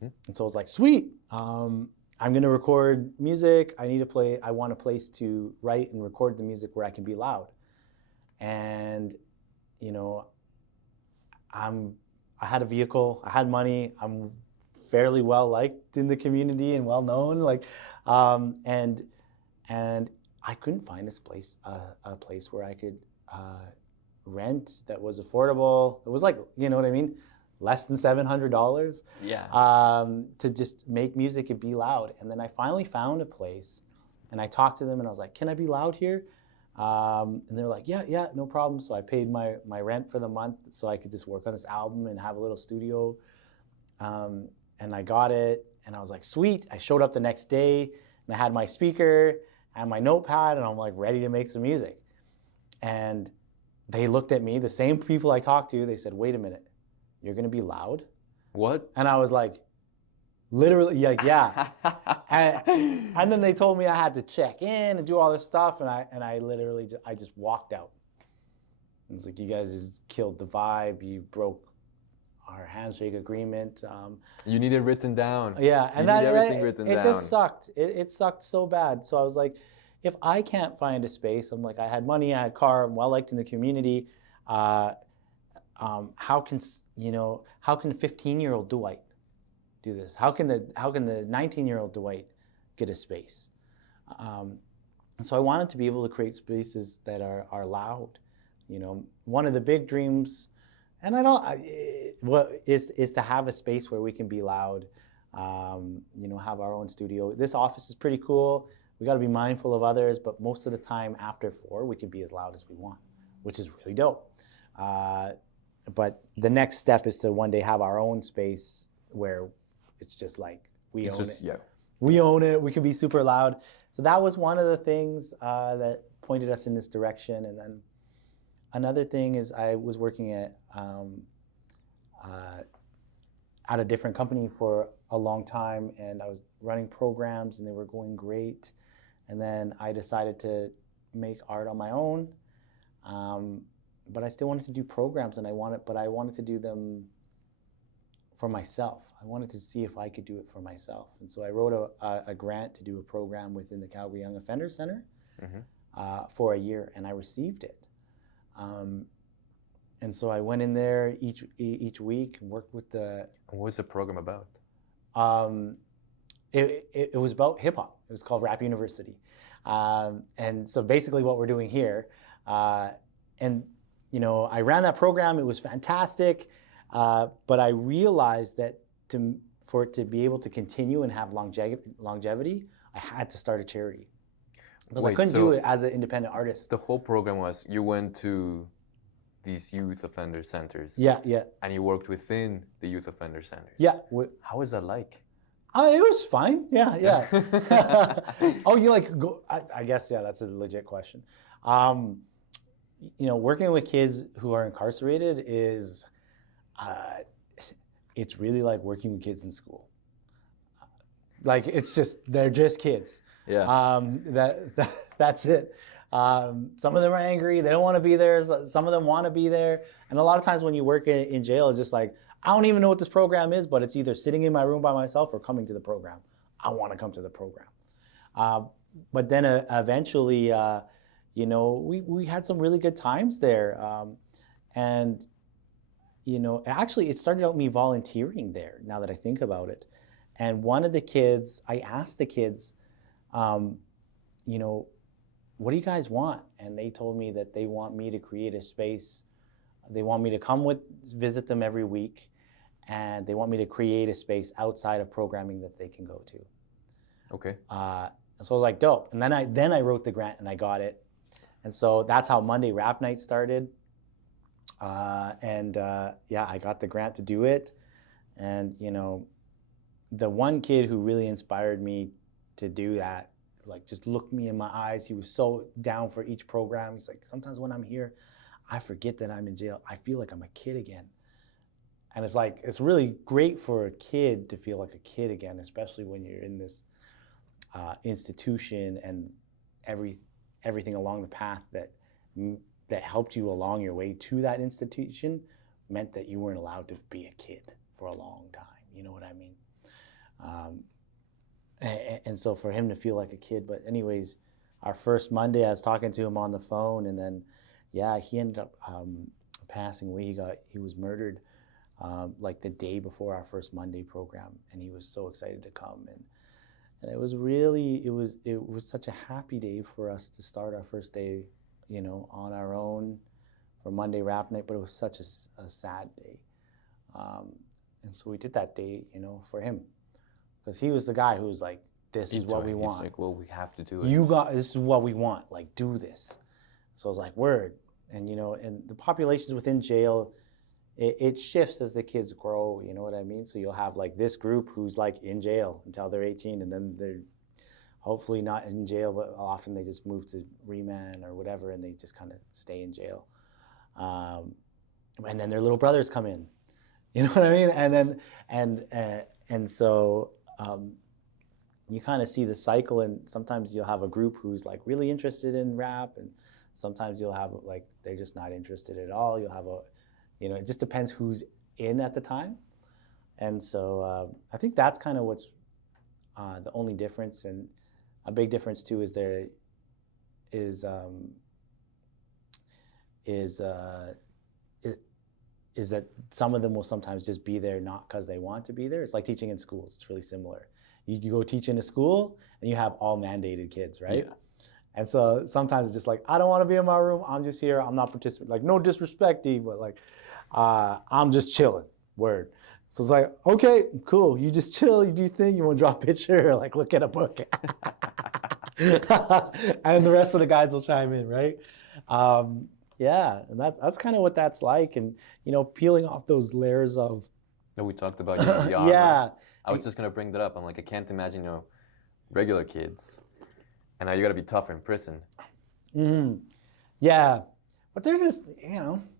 And so I was like, sweet, I'm going to record music. I want a place to write and record the music where I can be loud. And, I had a vehicle, I had money, I'm fairly well liked in the community and well known, and I couldn't find a place where I could rent that was affordable. It was like, what I mean? Less than $700. Yeah. To just make music and be loud. And then I finally found a place, and I talked to them, and I was like, "Can I be loud here?" And they're like, yeah, no problem. So I paid my rent for the month so I could just work on this album and have a little studio. And I got it, and I was like, sweet. I showed up the next day, and I had my speaker and my notepad, and I'm like ready to make some music. And they looked at me, the same people I talked to, they said, wait a minute, you're going to be loud? What? And I was like, literally, like, yeah. and then they told me I had to check in and do all this stuff, and I literally just walked out. And it's like, you guys just killed the vibe. You broke our handshake agreement. You need it written down. Yeah, and everything written down. It just sucked. It sucked so bad. So I was like, if I can't find a space, I'm like, I had money, I had a car, I'm well liked in the community. How can 15-year-old Dwight do this? How can the 19-year-old Dwight get a space? And so I wanted to be able to create spaces that are loud. One of the big dreams And I don't. What is to have a space where we can be loud, have our own studio. This office is pretty cool. We got to be mindful of others, but most of the time after 4, we can be as loud as we want, which is really dope. But the next step is to one day have our own space where it's just like we own it. Yeah. We own it. We can be super loud. So that was one of the things that pointed us in this direction. And then another thing is I was working at a different company for a long time, and I was running programs, and they were going great. And then I decided to make art on my own, but I still wanted to do programs, and I wanted to do them for myself. I wanted to see if I could do it for myself, and so I wrote a grant to do a program within the Calgary Young Offenders Center for a year, and I received it. And so I went in there each week and worked with the. What was the program about? It was about hip hop. It was called Rap University, and so basically what we're doing here, and I ran that program. It was fantastic, but I realized that for it to be able to continue and have longevity, I had to start a charity because I couldn't do it as an independent artist. The whole program was you went to these youth offender centers. Yeah. And you worked within the youth offender centers. Yeah. How was that like? It was fine. Yeah. Oh, you go? I guess, yeah, that's a legit question. Working with kids who are incarcerated is, it's really like working with kids in school. Like, they're just kids. Yeah. That's it. Some of them are angry. They don't want to be there. Some of them want to be there. And a lot of times when you work in jail, it's just like, I don't even know what this program is, but it's either sitting in my room by myself or coming to the program. I want to come to the program. But then eventually, we had some really good times there. And actually it started out me volunteering there, now that I think about it. And one of the kids, I asked the kids, what do you guys want? And they told me that they want me to create a space. They want me to visit them every week, and they want me to create a space outside of programming that they can go to. Okay. So I was like, dope. And then I wrote the grant and I got it. And so that's how Monday Rap Night started. I got the grant to do it. And, the one kid who really inspired me to do that, just looked me in my eyes. He was so down for each program. He's like, sometimes when I'm here, I forget that I'm in jail. I feel like I'm a kid again. And it's really great for a kid to feel like a kid again, especially when you're in this institution, and everything along the path that helped you along your way to that institution meant that you weren't allowed to be a kid for a long time. You know what I mean? And so for him to feel like a kid, but anyways, our first Monday, I was talking to him on the phone, and then, he ended up passing away. He was murdered the day before our first Monday program, and he was so excited to come, and it was really, it was such a happy day for us to start our first day, on our own for Monday Rap Night, but it was such a sad day, and so we did that day, for him. Because he was the guy who was like, this is what we want. He's like, well, we have to do it. This is what we want. Do this. So I was like, word. And, and the populations within jail, it shifts as the kids grow, you know what I mean? So you'll have this group who's in jail until they're 18, and then they're hopefully not in jail, but often they just move to remand or whatever, and they just kind of stay in jail. And then their little brothers come in, you know what I mean? And so you kind of see the cycle, and sometimes you'll have a group who's really interested in rap, and sometimes you'll have they're just not interested at all. You'll have it just depends who's in at the time. And so I think that's kind of what's the only difference. And a big difference too is is that some of them will sometimes just be there not because they want to be there. It's like teaching in schools. It's really similar. You go teach in a school and you have all mandated kids, right? And so sometimes it's just like, I don't want to be in my room. I'm just here. I'm not participating. Like, no disrespect, but like, I'm just chilling. Word. So it's like, okay, cool. You just chill. You do your thing. You want to draw a picture or like look at a book. And the rest of the guys will chime in, right? Yeah, and that's kind of what that's like. And, peeling off those layers of, that we talked about, the armor. yeah. I was just going to bring that up. I'm like, I can't imagine, regular kids. And now you got to be tougher in prison. Mm-hmm. Yeah. But they're just,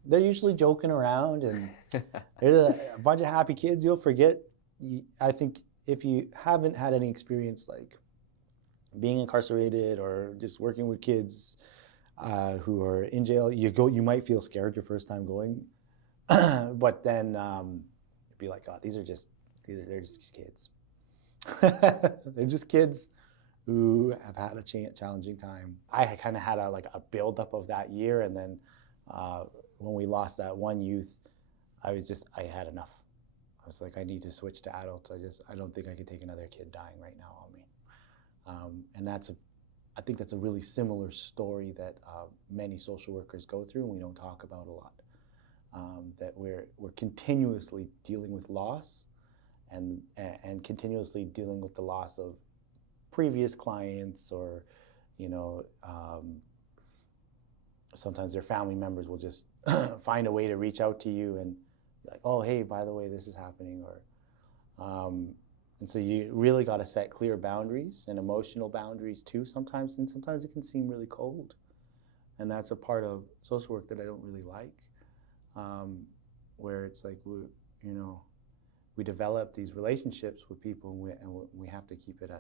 they're usually joking around, and there's a bunch of happy kids. You'll forget. I think if you haven't had any experience like being incarcerated or just working with kids who are in jail, you might feel scared your first time going, but then you'd be like, oh, they're just kids. They're just kids who have had a challenging time. I kind of had a buildup of that year, and then when we lost that one youth, I had enough. I was like, I need to switch to adults. I don't think I could take another kid dying right now on me. And I think that's a really similar story that many social workers go through, and we don't talk about a lot. That we're continuously dealing with loss, and continuously dealing with the loss of previous clients, or sometimes their family members will just find a way to reach out to you and be like, oh, hey, by the way, this is happening, or and so you really got to set clear boundaries and emotional boundaries too sometimes, and sometimes it can seem really cold, and that's a part of social work that I don't really like, where it's like we develop these relationships with people, and we have to keep it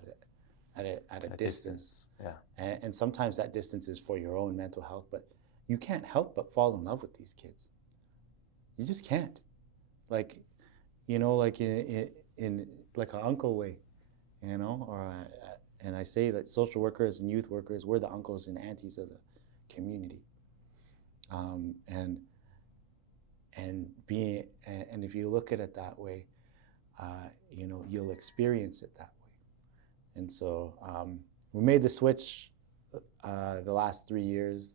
at a distance. Yeah. And sometimes that distance is for your own mental health, but you can't help but fall in love with these kids. You just can't. Like, like in like an uncle way, and I say that social workers and youth workers, we're the uncles and aunties of the community. And if you look at it that way, you'll experience it that way. And so we made the switch the last 3 years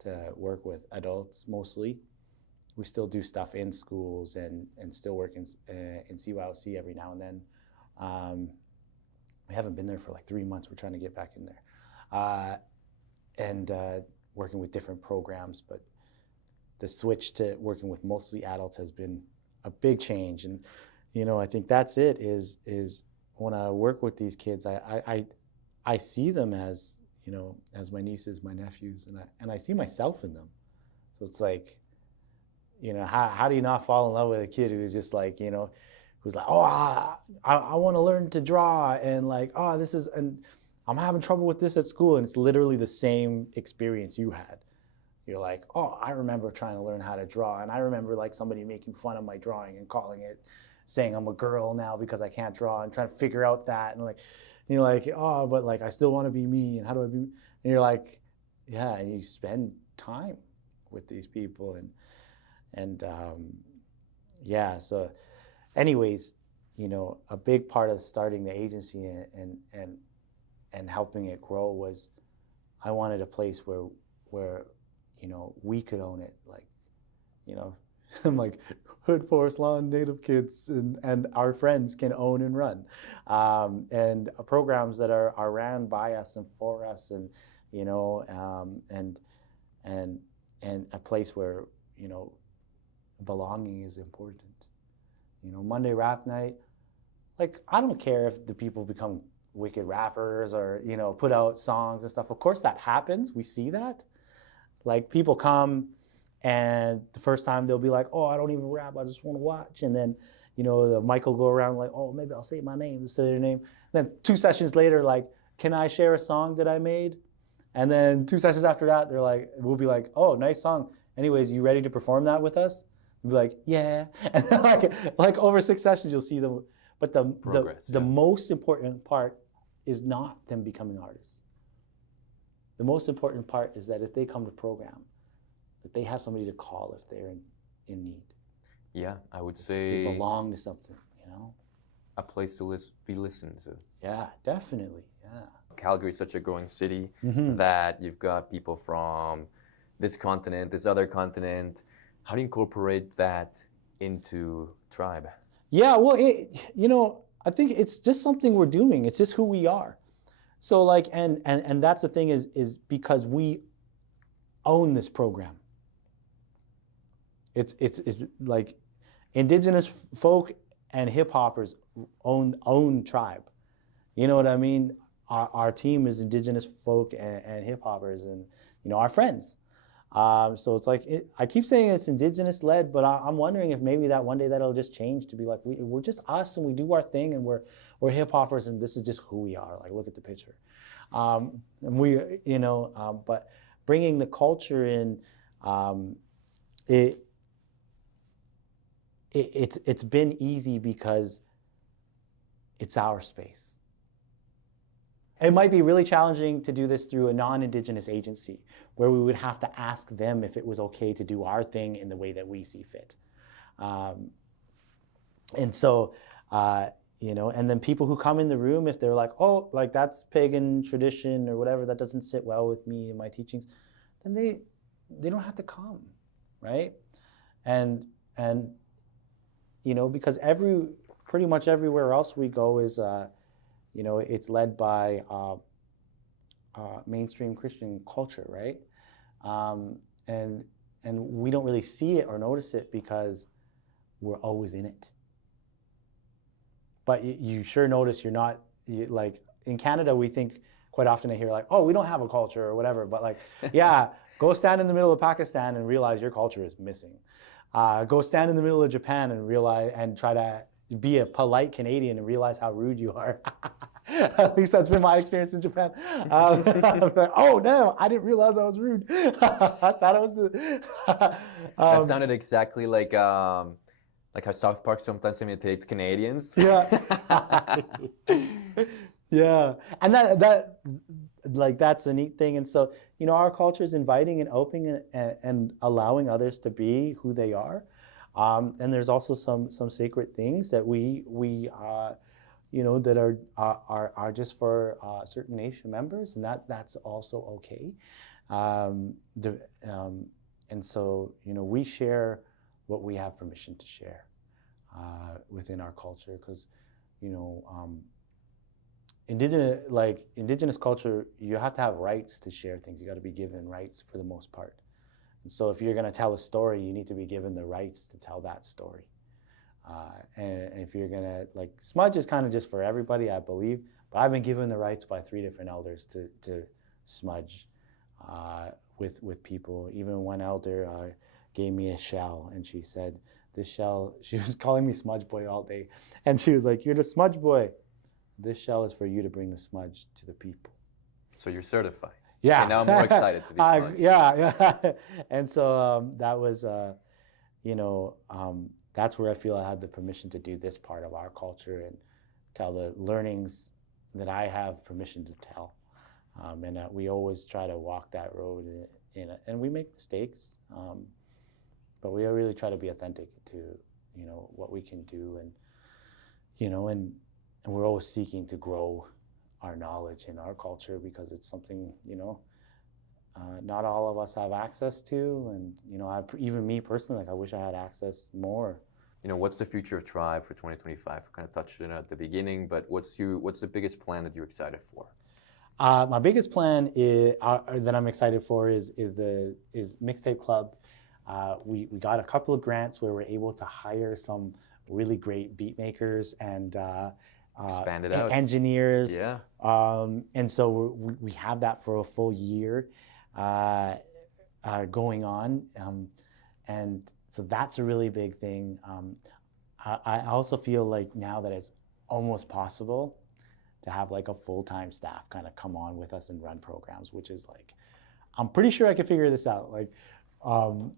to work with adults mostly. We still do stuff in schools and still work in CYOC every now and then. We haven't been there for like 3 months. We're trying to get back in there. And working with different programs, but the switch to working with mostly adults has been a big change. And I think that's it, is when I work with these kids, I see them as as my nieces, my nephews, and I see myself in them. So it's like, how do you not fall in love with a kid who's just like, who's like, oh, I want to learn to draw, and like, oh, and I'm having trouble with this at school, and it's literally the same experience you had. You're like, oh, I remember trying to learn how to draw, and I remember like somebody making fun of my drawing and saying I'm a girl now because I can't draw, and trying to figure out that, and like, you're like, oh, but like I still want to be me, and how do I be? And you're like, yeah, and you spend time with these people, and yeah. So, anyways, a big part of starting the agency and helping it grow was I wanted a place where we could own it, like, I'm like, Hood, Forest Lawn, Native kids and our friends can own and run, and programs that are ran by us and for us, and and a place where belonging is important. Monday rap night, like, I don't care if the people become wicked rappers or put out songs and stuff. Of course that happens. We see that. Like, people come, and the first time they'll be like, oh, I don't even rap, I just want to watch. And then, the mic will go around like, oh, maybe I'll say my name, say their name. And then 2 sessions later, like, can I share a song that I made? And then 2 sessions after that, we'll be like, oh, nice song. Anyways, you ready to perform that with us? We'll be like, yeah. And then like over 6 sessions, you'll see them. But the most important part is not them becoming artists. The most important part is that if they come to program, that they have somebody to call if they're in need. Yeah, I would say they belong to something, a place to be listened to. Yeah, definitely. Yeah. Calgary is such a growing city Mm-hmm. that you've got people from this continent, this other continent. How do you incorporate that into Tribe? Yeah, well, I think it's just something we're doing. It's just who we are. So like, and that's the thing is because we own this program. It's like Indigenous folk and hip hoppers own Tribe. You know what I mean? Our team is Indigenous folk and hip hoppers, and our friends. So it's like I keep saying it's Indigenous-led, but I'm wondering if maybe that one day that'll just change to be like we're just us and we do our thing and we're hip hoppers and this is just who we are. Like look at the picture, and but bringing the culture in, it's been easy because it's our space. It might be really challenging to do this through a non-Indigenous agency where we would have to ask them if it was okay to do our thing in the way that we see fit. And so, and then people who come in the room, if they're like, oh, like that's pagan tradition or whatever, that doesn't sit well with me and my teachings, then they don't have to come, right? And because pretty much everywhere else we go is, it's led by mainstream Christian culture, right? And we don't really see it or notice it because we're always in it. But you sure notice you're not, like in Canada, we think quite often I hear like, oh, we don't have a culture or whatever. But like, yeah, go stand in the middle of Pakistan and realize your culture is missing. Go stand in the middle of Japan and realize and try to be a polite Canadian and realize how rude you are. At least that's been my experience in Japan. Like, oh no, I didn't realize I was rude. I thought it was. That sounded exactly like how South Park sometimes imitates Canadians. Yeah. Yeah, and that like that's the neat thing. And so our culture is inviting and opening and allowing others to be who they are. And there's also some sacred things that we that are just for certain nation members, and that's also okay. And so we share what we have permission to share within our culture, because indigenous culture, you have to have rights to share things. You got to be given rights for the most part. And so if you're going to tell a story, you need to be given the rights to tell that story. And if you're going to, smudge is kind of just for everybody, I believe, but I've been given the rights by 3 different elders to smudge with people. Even one elder gave me a shell, and she said, this shell, she was calling me smudge boy all day, and she was like, you're the smudge boy. This shell is for you to bring the smudge to the people. So you're certified. Yeah. And now I'm more excited to be smudged. Yeah. And so that was, that's where I feel I had the permission to do this part of our culture and tell the learnings that I have permission to tell. And we always try to walk that road and we make mistakes, but we really try to be authentic to, what we can do. And we're always seeking to grow our knowledge in our culture, because it's something, not all of us have access to. And, even me personally, I wish I had access more. What's the future of Tribe for 2025? We kind of touched on it at the beginning, but what's the biggest plan that you're excited for? My biggest plan is, that I'm excited for is Mixtape Club. We got a couple of grants where we're able to hire some really great beat makers and expand it out. Engineers. Yeah. And so we have that for a full year going on. And so that's a really big thing. I also feel like now that it's almost possible to have a full-time staff kind of come on with us and run programs, which is I'm pretty sure I can figure this out.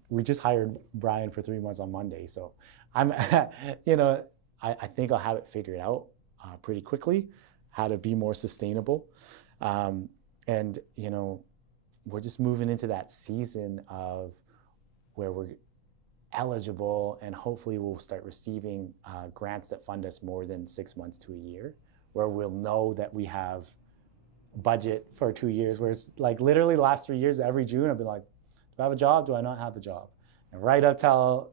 We just hired Brian for 3 months on Monday. So I'm, I think I'll have it figured out pretty quickly, how to be more sustainable. And, we're just moving into that season of where we're eligible, and hopefully we'll start receiving grants that fund us more than 6 months to a year, where we'll know that we have budget for 2 years, where it's like literally last 3 years, every June, I've been like, do I have a job? Do I not have a job? And right up till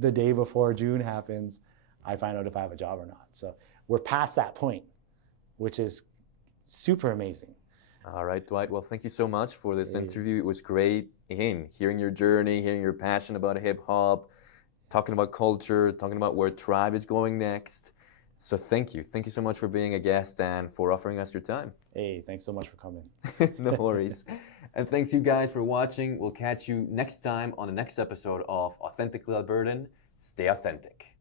the day before June happens, I find out if I have a job or not. So we're past that point, which is super amazing. All right, Dwight. Well, thank you so much for this interview. It was great. Again, hearing your journey, hearing your passion about hip hop, talking about culture, talking about where Tribe is going next. So thank you. Thank you so much for being a guest and for offering us your time. Hey, thanks so much for coming. No worries. And thanks you guys for watching. We'll catch you next time on the next episode of Authentically Albertan. Stay authentic.